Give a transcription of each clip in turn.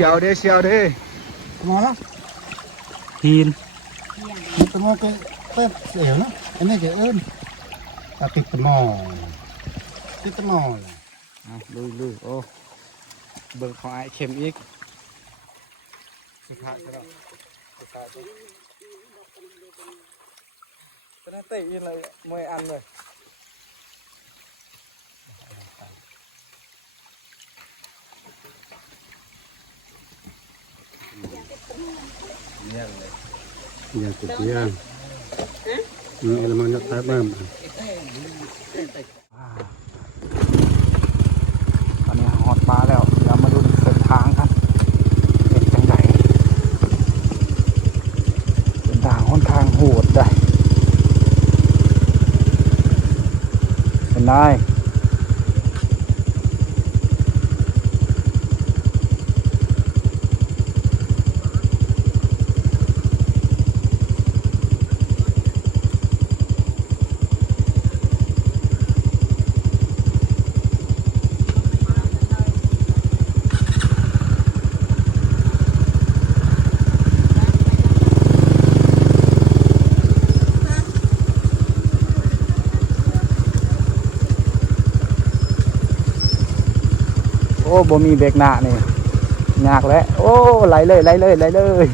ชียวเด้เชียวเด้มาแล้วหินมันตะมอก็เป๊บเสียวนะอันนี้จะเอิ้นตาติดตะมอติดตะมอเอาลุยลุยโอ้เบิ่งของไอ้เข็มอีกสุดท้ายแล้วสุดท้ายตัวเป็นนักเตะยินเลยมวยอันเลย อยากจะเลี้ยงอืมเอลมันจะตาบ้างตอนนี้หอดปลาแล้วเดี๋ยวมาดูเส้นทางกันเป็นจังไดเป็นทางค่อนข้างโหดได้เป็นได้ บ่มีเบรกหน้านี่ยากแล้ว โอ้ไหลเลยไหลเลยไหลเลย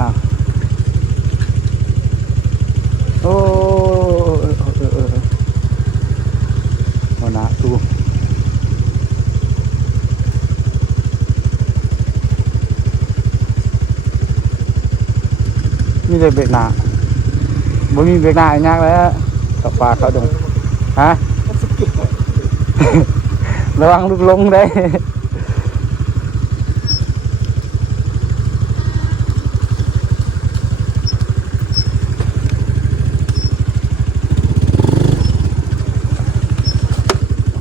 อ้าโอ้เออเออเออเออเอาหนะตูมีแต่เบรกหน้า บ่มีเบรกหน้าอีกยากแล้วขับปลาเข้าดงฮะระวังลูกลงได้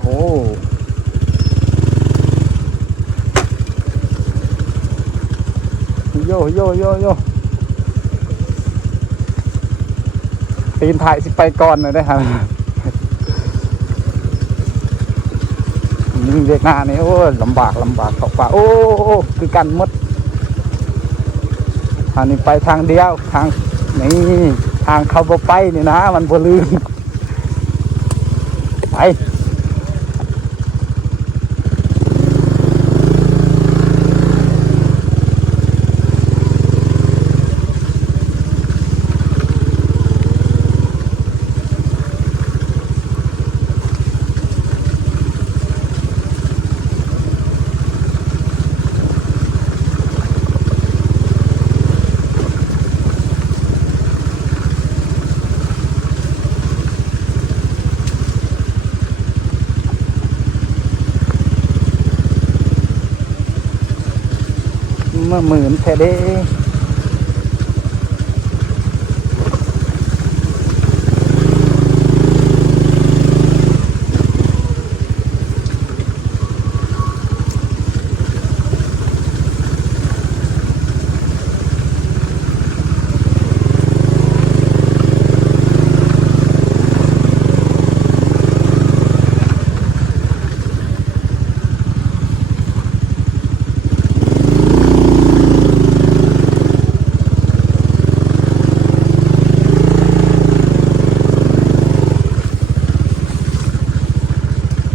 โอ้โยโยโยโย ตีนถ่ายสิไปก่อนเลยได้ครับยิงเด็กหน้านี่โอ้ลำบากลำบากตกป่าโอ้โอ้คือกันมดทางนี้ไปทางเดียวทางนี่ทางเข้าไปนี่นะ มันบ่ลืมไป มื่อหมื่นแท้เด้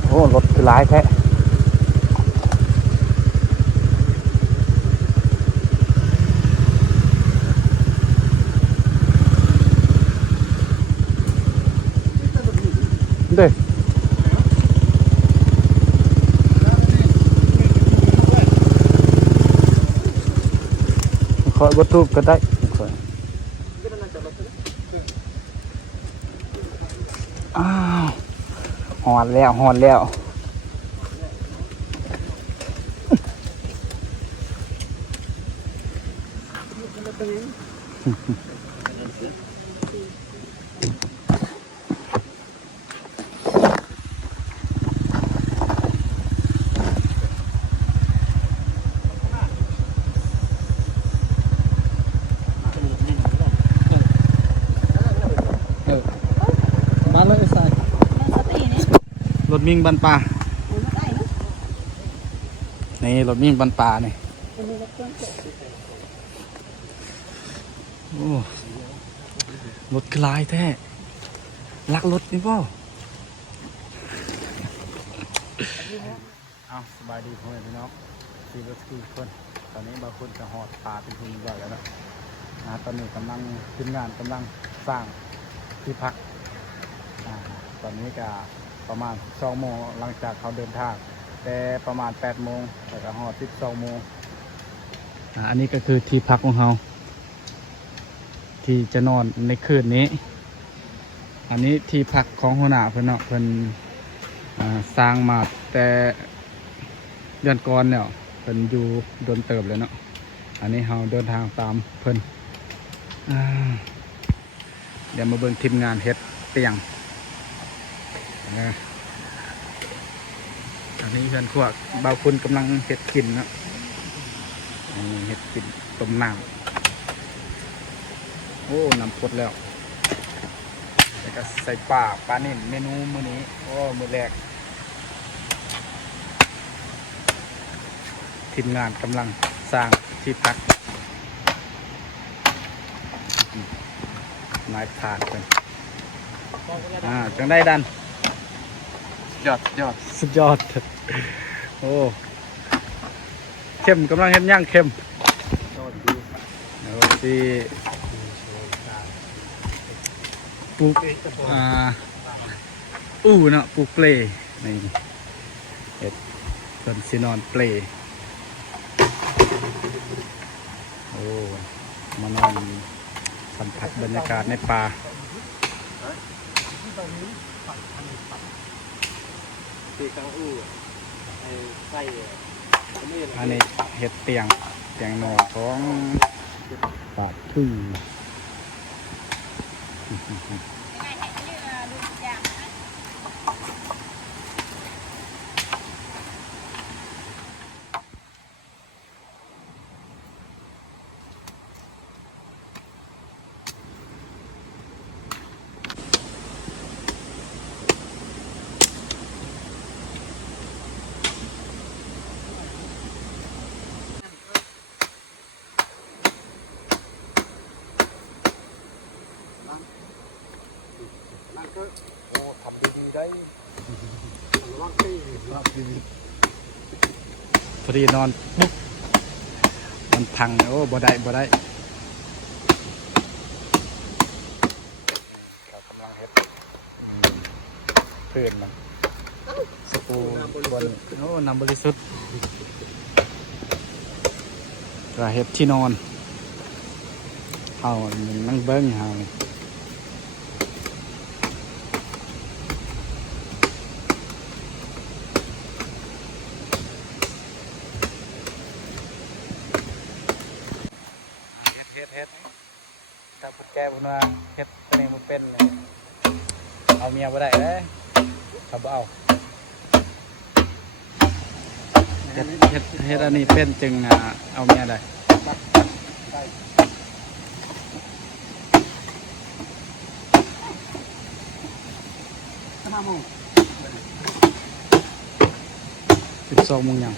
โอ้รถคือร้ายแท้เด้คอยวัตถุก็ได้ขออ้าวหอนแล้วหอนแล้ว รถมิงบันปลานี่รถมิงบันปลาเนี่ย รถกลายแท้ลักรถนี่เปล่าเอาสบายดีพ่อแม่พี่น้องสี่รถสี่คน ตอนนี้บางคนจะหอดปลาเป็นทีมใหญ่แล้วนะอ่าตอนนี้กำลังทีมงานกำลังสร้างที่พักอ่าตอนนี้ก็ประมาณสองโมงหลังจากเขาเดินทาง แต่ประมาณแปดโมงแต่ก็หอดสิบสองโมงอ่าอันนี้ก็คือที่พักของเรา ที่จะนอนในคืนนี้ อันนี้ที่พักของหัวหน้าเพิ่นเนาะเพิ่นอ่าสร้างมาแต่เดือนก่อนแล้วเพิ่นอยู่โดนเติบเลยเนาะอันนี้เราเดินทางตามเพิ่นอ่าเดี๋ยวมาเบิ่งทีมงานเฮ็ดเตียงนะอันนี้เพื่อนขวกบาคุณกำลังเฮ็ดกินเนาะอันนี้เฮ็ดกินต้มน้ำ โอ้นำพดแล้วแล้วก็ใส่ปลาปลานิ่มเมนูมื้อนี้โอ้มื้อแรกทีมงานกำลังสร้างที่พักนายผ่านเป็นอ่าจังได้ดันยอดยอดสุดยอด โอ้เข้มกำลังเห็นย่างเข้มยอดดีเดี๋ยวที่ ปลูกอ่าอู้เนาะปลูกเปลนี่เห็ดส่วนซีนอนเปลโอ้มานอนสัมผัสบรรยากาศในป่าตีกังอู้ไอ้ไส้อันนี้เห็ดเตียงเตียงนอนของปากพึ่ง Mm-hmm. พอดีนอนปุ๊บมันพังโอ้บ่ได้บ่ได้เรากำลังเฮ็ดเพื่อนมันสปูบนโอ้น้ำบริสุทธิ์ก็เฮ็ดที่นอนเฮานั่งเบิ้งเฮานี่เฮ็ดเฮ็ดเฮ็ดถ้าพูดแก้พูดว่าเฮ็ดตัวนี้มันเป็นเลยเอาเมียบ่ได้เด้เขาบ่เอาเฮ็ด เฮ็ดเฮ็ดอันนี้เป็นจึงอ่าเอาเมียได้สมาโมงสิบสองโมงยัง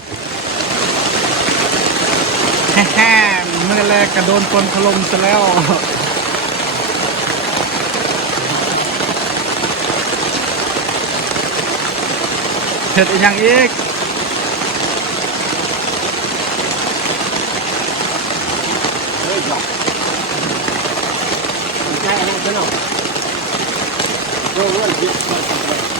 แฮ่ๆเมื่อแรกกระโดนคนถล่มซะแล้วเห็ดอีกอย่างอีก ハハハハ!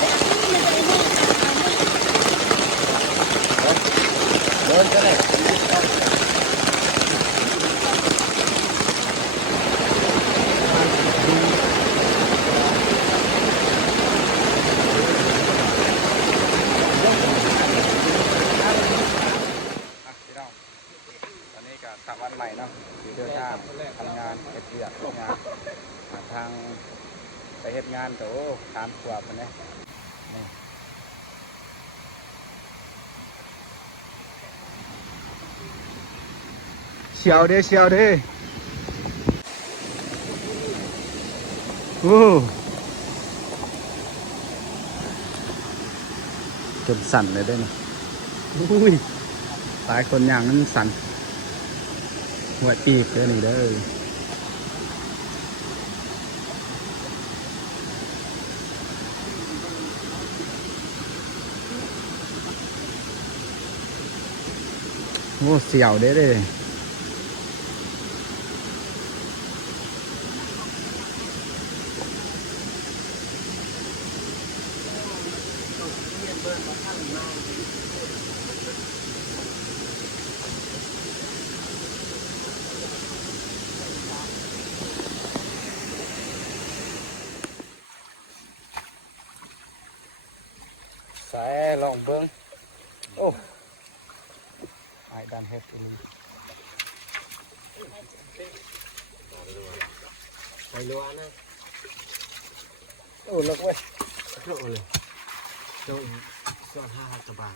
เชียวเด้เชียวเด้โอ้จนสั่นเลยได้ไหมอุ้ยหลายคนอย่างนั้นสั่นหัวปีกเด้อนี่เด้อโอ้เสียวเด้อเด้อ สายลองเบิ้งโอ้ไอ้ดันเฮ็ดอีหลีไปลัวนะโอ้เลิกเว้ย โจ้เลย จ้โจ้ห้าหักกระบาล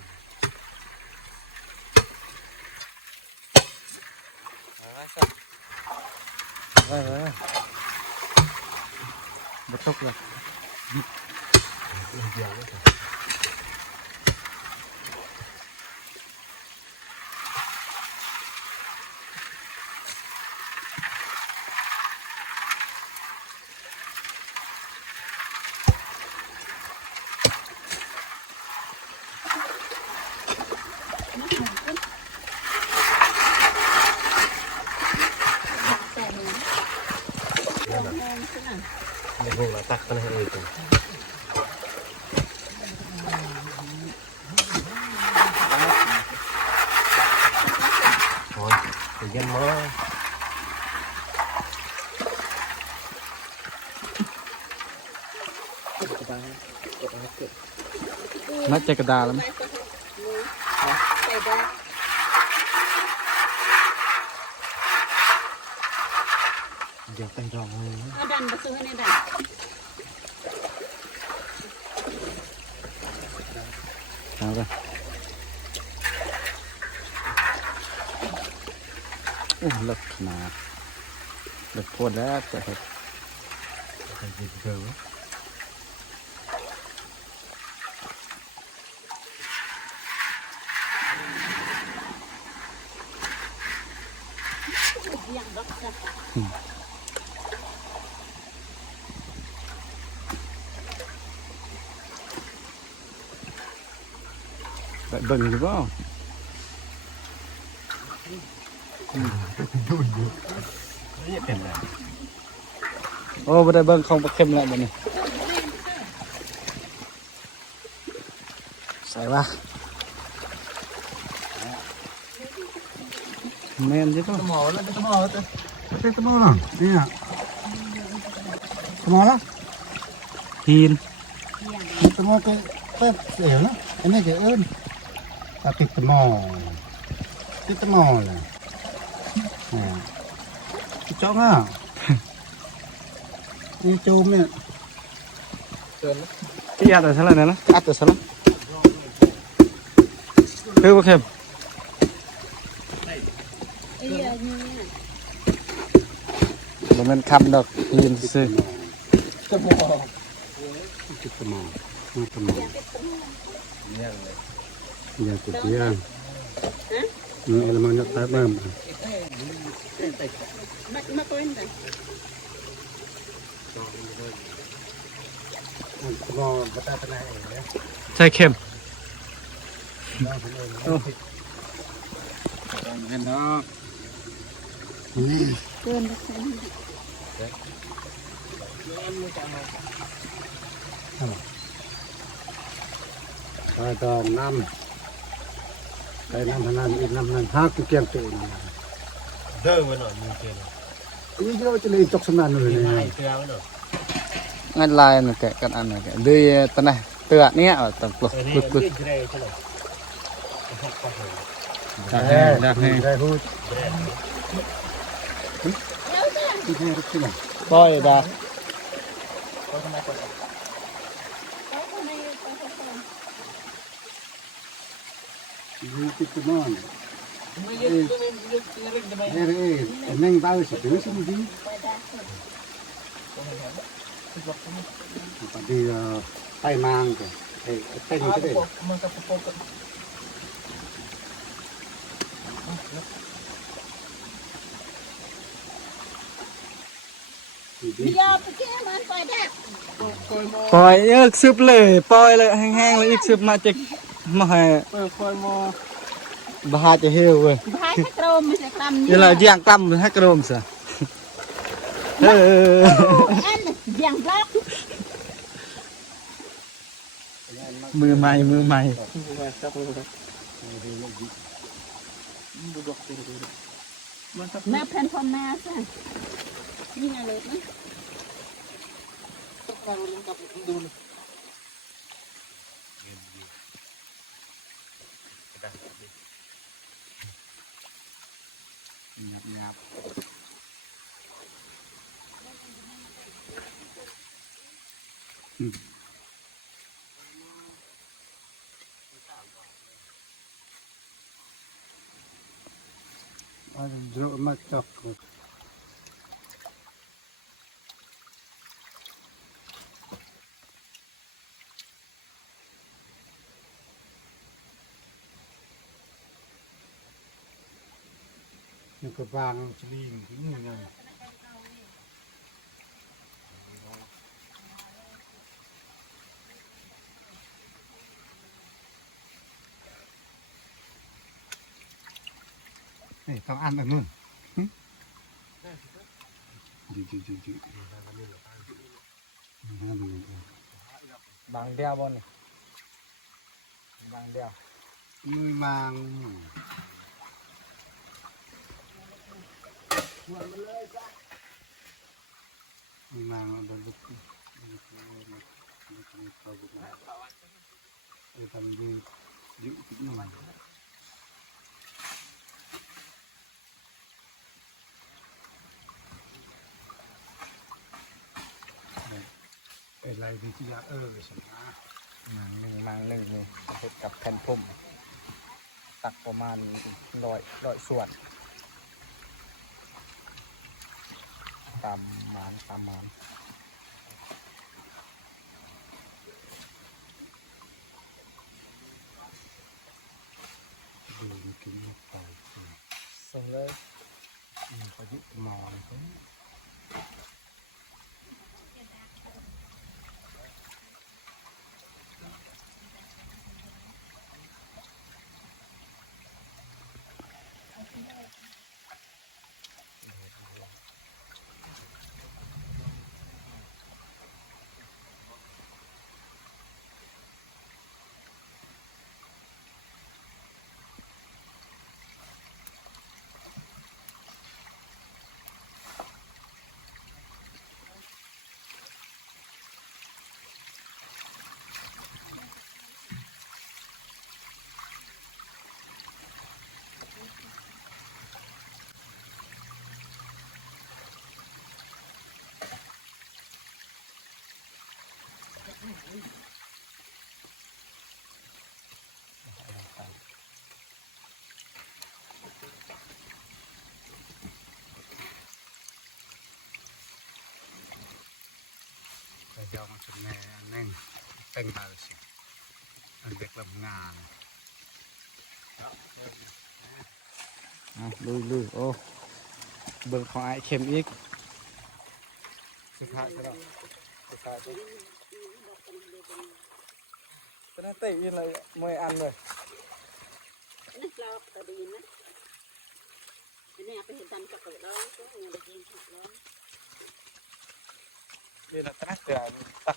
เออบ่ตกเลยเดียวเลย แต่เนื้อแห้งใช่ไหม ในพวกเราตักกันให้เลยตรงโอ้ย เดี๋ยวเย็นมากน่าจะกระดาษแล้วมั้ยใส่ได้เดี๋ยวไปรองเลยเอาดันมาซื้อให้ในดัน เอาไปโอ้เลิกขนาด เลิกโพดแล้วแต่เฮ็ดกินเกลืออย่างดอกจ้ะเบิ่งอยู่บ่ดูดู นี่เป็นอะไรโอ้บ่ได้เบิ่งของปลาเค็มแล้วบัดนี้ใส่ว่าแม่นใช่ป่ะตะมอแล้วตะมอแล้วตะมอแล้วเนี่ยตะมอแล้วทีนตะมอก็แป๊บเสียวนะอันนี้จะเอิ้นตะติดตะมอติดตะมอเลย เนี่ยจ้องอะนี่จูมเนี่ยที่อัดแต่ซะแล้วนะอัดแต่ซะแล้วคือปลาเค็มไอ้เหี้ยนี่น่ะบ่แม่นคำดอกทีนซื่อตะมอติดตะมอมาตะมออย่าติดเยี่ยงนี่เรามันจะตัดเบิ่มมามาตัวนี้ตะมอบัตรตะนายเองนะใช่เค็มเห็นดอกนี่เกินไปใส่ไปดองน้ำไปน้ำพนันอีกน้ำนั้นฮักเกี่ยงตัวนี่เดินมาหน่อยมึงเกณฑ์นี่เราจะเลยตกสนานเลยไอ้นี่เตือมาหน่อยงั นลายน่ะแกะกันอันน่ะแกะด้วยตะนะเตือเนี้ยตังปลุกเออนี่ปลุกปลุกยืดเรย์ใช่ไหมได้ได้ได้พูด ที่ให้รับที่ไหนปล่อยดาไปข้างในไปข้างในนี่ติด บาสิถือสมุดีพอดีไปมังกันเฮ้ยเต้นก็ได้มันกับโปกมียาไปแก้มันไปได้ปล่อยเอิกซึบเลยปล่อยเลยแห้งๆเลยอีกซึบมาจากมาให้เปิดคอยมอบาจะเหี่ยวเว้ยพายกระโดมไม่ใช่กำเดี๋ยวเราเจียงตั้มให้กระโดมซะเอออันอย่างบล็อกมือใหม่มือใหม่แม่เพนพอมแม่ซะนี่ไงเลยนะเอาเดี๋ย วมาจับก่อนนี่ก็บาจับ ลิงนี่ไงนี่ต้องอันอันนู้นจุ๊จุ๊จุ๊จุ๊บางเดี ยวบนนี่บางเดียวมือมางมือมางเอาไปลุกลุกลุกลุกลุกลุกเข้าไปนะไอ้ทำดียุบติดหน่อยไอ้ไรที่ยาเออสนะมางหนึ่งมางหนึ่งนี่เฮ็ดกับแผ่นพุ่มตักประมาณร้อยร้อยส่วน ตามหมานตามหมานดูมันกินลูกไก่ส่งเลยมันก็ยึดมอนเขา แต่ยอมจะแม่นั่งเป็นมาสิอันเด็กลำงานอะลุยลุยโอ้เบิ่งของไอ้เข็มอีกสุดท้ายก็แล้วสุดท้ายก็จะน่าเตะอีอะไรมวยอันเลยนี่เราก็ดีนะอันนี้ไปเห็นตามกระเปิดแล้วก็เงินได้ยินถูกแล้ว นี่แหละตะนักเตือตัก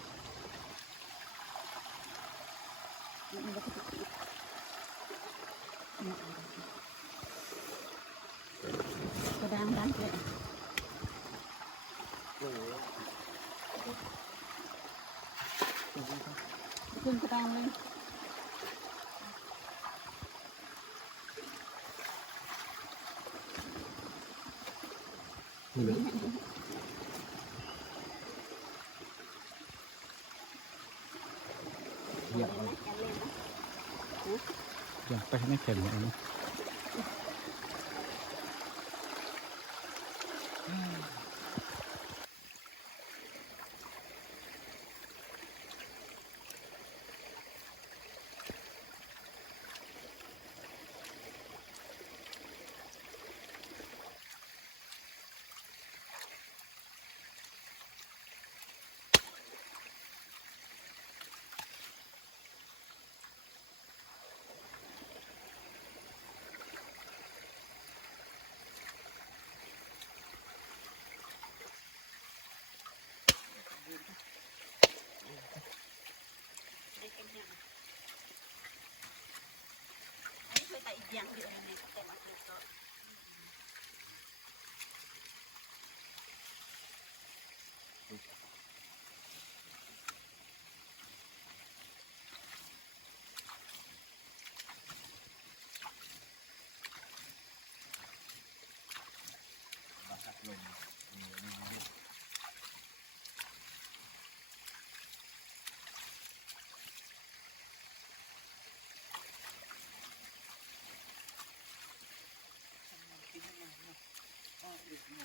เหยียบเอาเหยียบไปให้แข็งเลย dạng dự hành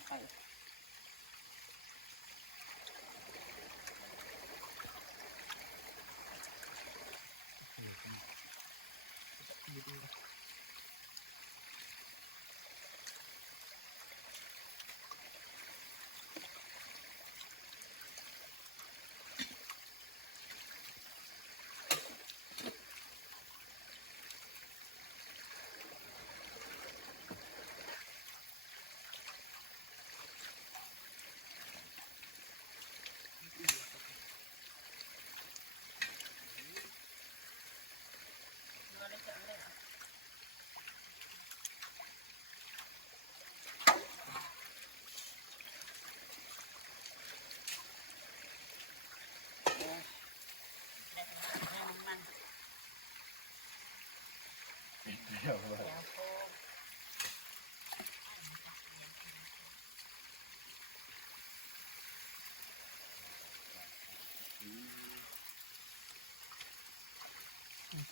Ahí. ยวมา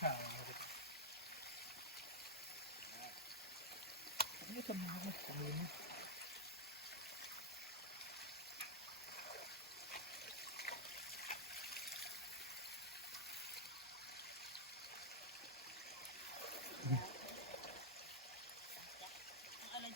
ข้าว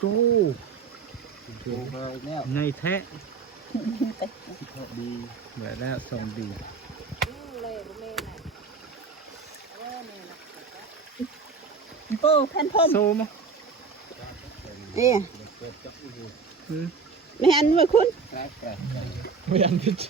โตในแท้ดีเหลือแล้วสองดีโป้แพนพมโซมเอ๊ะไม่อันว่าคุณไม่เห็นพิช